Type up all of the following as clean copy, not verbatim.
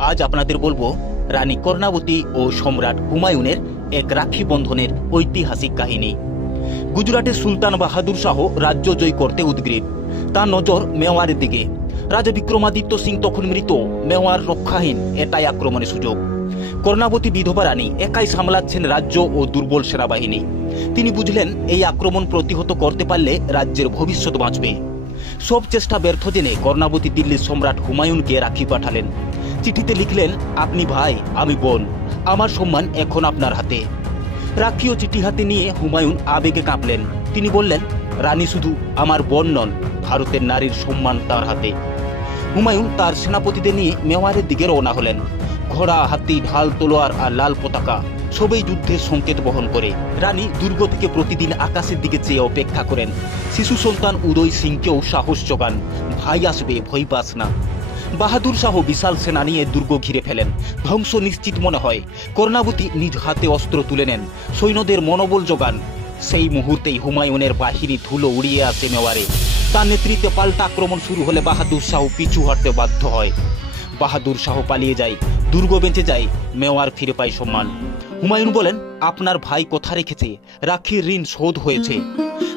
আজ আপনাদের বলবো রানী কর্ণাবতী ও সম্রাট হুমায়ুনের এক রাখি বন্ধনের ঐতিহাসিক কাহিনী। গুজরাটের সুলতান বাহাদুর শাহ রাজ্য জয় করতে উদ্গ্রীব। তার নজর মেওয়ারের দিকে। রাজা বিক্রমাদিত্য সিং তখন মৃত। মেওয়ার রক্ষাহীন, এটাই আক্রমণের সুযোগ। কর্ণাবতী বিধবা রানী একাই সামলাচ্ছেন রাজ্য ও দুর্বল সেনাবাহিনী। তিনি বুঝলেন এই আক্রমণ প্রতিহত করতে পারলে রাজ্যের ভবিষ্যৎ বাঁচবে। সব চেষ্টা ব্যর্থ জেনে কর্ণাবতী দিল্লির সম্রাট হুমায়ুনকে রাখি পাঠালেন। চিঠিতে লিখলেন, আপনি ভাই, আমি বোন, আমার সম্মান এখন আপনার হাতে। রাখি ও চিঠি হাতে নিয়ে হুমায়ুন আবেগে কাঁপলেন। তিনি বললেন, রানী শুধু আমার বোন নন, ভারতের নারীর সম্মান তার হাতে। হুমায়ুন তার সেনাপতিদের নিয়ে মেওয়ারের দিকে রওনা হলেন। ঘোড়া, হাতি, ঢাল, তলোয়ার আর লাল পতাকা সবই যুদ্ধের সংকেত বহন করে। রানী দুর্গ থেকে প্রতিদিন আকাশের দিকে চেয়ে অপেক্ষা করেন। শিশু সন্তান উদয় সিংকেও সাহস যোগান, ভাই আসবে, ভয় পাস না। বাহাদুর শাহ বিশাল সেনা নিয়ে দুর্গ ঘিরে ফেলেন। ধ্বংস নিশ্চিত মনে হয়। কর্ণাবতী নিজ হাতে অস্ত্র তুলে নেন, সৈন্যদের মনোবল যোগান। সেই মুহূর্তেই হুমায়ুনের বাহিনী ধুলো উড়িয়ে আসে মেওয়ারে। তার নেতৃত্বে পাল্টা আক্রমণ শুরু হলে বাহাদুর শাহ পিছু হটতে বাধ্য হয়। বাহাদুর শাহ পালিয়ে যায়, দুর্গ বেঁচে যায়, মেওয়ার ফিরে পায় সম্মান। হুমায়ুন বলেন, আপনার ভাই কথা রেখেছে, রাখির ঋণ শোধ হয়েছে।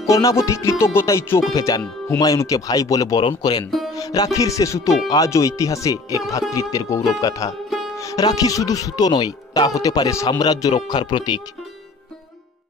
কর্ণাবতী কৃতজ্ঞতায় চোখ ভেজান, হুমায়ুনকে ভাই বলে বরণ করেন। রাখির সে সুতো আজও ইতিহাসে এক ভ্রাতৃত্বের গৌরব গাথা। রাখি শুধু সুতো নয়, তা হতে পারে সাম্রাজ্য রক্ষার প্রতীক।